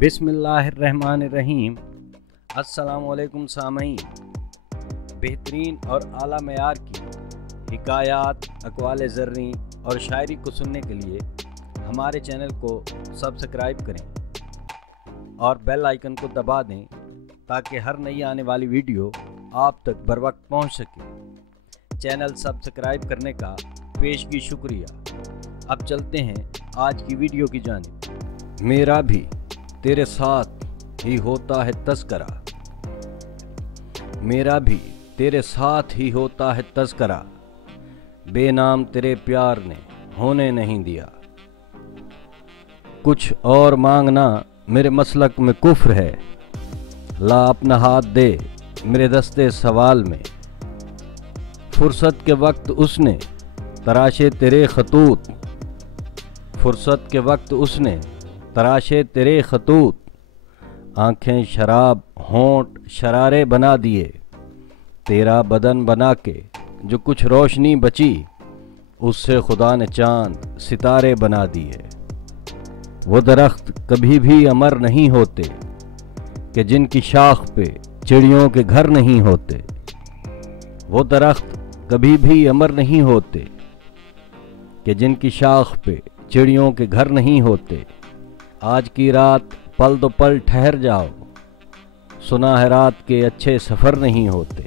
बिस्मिल्लाहिर्रहमानिर्रहीम। अस्सलाम वालेकुम सामईन। बेहतरीन और आला मेयार की हिकायात, अक़वाल ज़र्री और शायरी को सुनने के लिए हमारे चैनल को सब्सक्राइब करें और बेल आइकन को दबा दें ताकि हर नई आने वाली वीडियो आप तक बर वक्त पहुँच सके। चैनल सब्सक्राइब करने का पेशगी शुक्रिया। अब चलते हैं आज की वीडियो की जानिब। मेरा भी तेरे साथ ही होता है तज़किरा, मेरा भी तेरे साथ ही होता है तज़किरा, बेनाम तेरे प्यार ने होने नहीं दिया। कुछ और मांगना मेरे मसलक में कुफ्र है, ला अपना हाथ दे मेरे दस्ते सवाल में। फुर्सत के वक्त उसने तराशे तेरे खतूत, फुर्सत के वक्त उसने तराशे तेरे खतूत, आँखें शराब होंठ शरारे बना दिए। तेरा बदन बना के जो कुछ रोशनी बची, उससे खुदा ने चांद सितारे बना दिए। वो दरख्त कभी भी अमर नहीं होते कि जिनकी शाख पे चिड़ियों के घर नहीं होते। वो दरख्त कभी भी अमर नहीं होते कि जिनकी शाख पे चिड़ियों के घर नहीं होते। आज की रात पल दो पल ठहर जाओ, सुना है रात के अच्छे सफ़र नहीं होते।